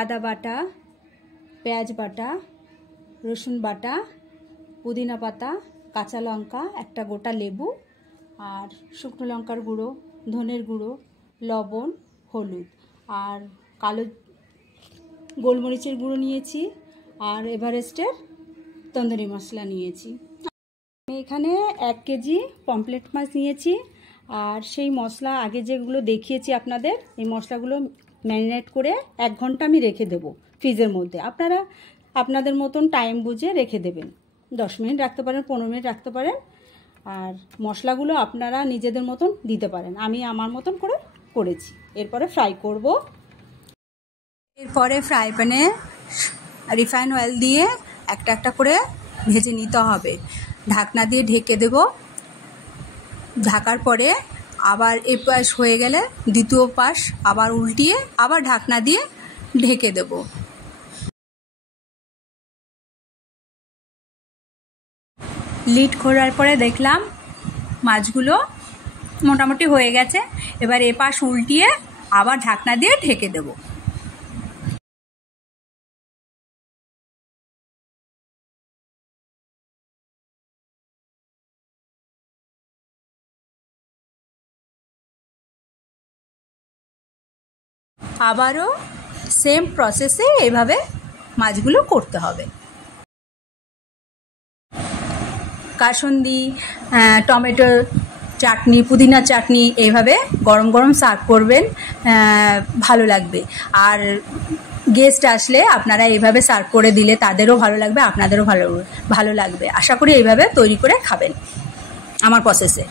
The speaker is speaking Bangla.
আদা বাটা, পেঁয়াজ বাটা, রসুন বাটা, পুদিনা পাতা, কাঁচা লঙ্কা, একটা গোটা লেবু, আর শুকনো লঙ্কার গুঁড়ো, ধনের গুঁড়ো, লবণ, হলুদ আর কালো গোলমরিচের গুঁড়ো নিয়েছি, আর এভারেস্টের তন্দুরি মশলা নিয়েছি। আমি এখানে 1 কেজি পমফ্রেট মাছ নিয়েছি, আর সেই মশলা আগে যেগুলো দেখিয়েছি আপনাদের, এই মশলাগুলো ম্যারিনেট করে 1 ঘন্টা আমি রেখে দেব ফ্রিজের মধ্যে। আপনারা আপনাদের মতন টাইম বুঝে রেখে দেবেন, 10 মিনিট রাখতে পারেন, 15 মিনিট রাখতে পারেন। আর মশলাগুলো আপনারা নিজেদের মতন দিতে পারেন, আমি আমার মতন করে করেছি। এরপরে ফ্রাই করব। এরপরে ফ্রাই প্যানে রিফাইন অয়েল দিয়ে একটা একটা করে ভেজে নিতে হবে। ঢাকনা দিয়ে ঢেকে দেব। ঢাকার পরে আবার এই পাশ হয়ে গেলে দ্বিতীয় পাশ আবার উল্টিয়ে আবার ঢাকনা দিয়ে ঢেকে দেব। লিড খোলার পরে দেখলাম মাছগুলো মোটামুটি হয়ে গেছে। এবার এ পাশ উল্টিয়ে আবার ঢাকনা দিয়ে ঢেকে দেব। আবারও সেম প্রসেসে এইভাবে মাছগুলো করতে হবে। কাসুন্দি, টমেটো চাটনি, পুদিনা চাটনি এইভাবে গরম গরম সার্ভ করবেন, ভালো লাগবে। আর গেস্ট আসলে আপনারা এইভাবে সার্ভ করে দিলে তাদেরও ভালো লাগবে, আপনাদেরও ভালো লাগবে। আশা করি এইভাবে তৈরি করে খাবেন আমার প্রসেসে।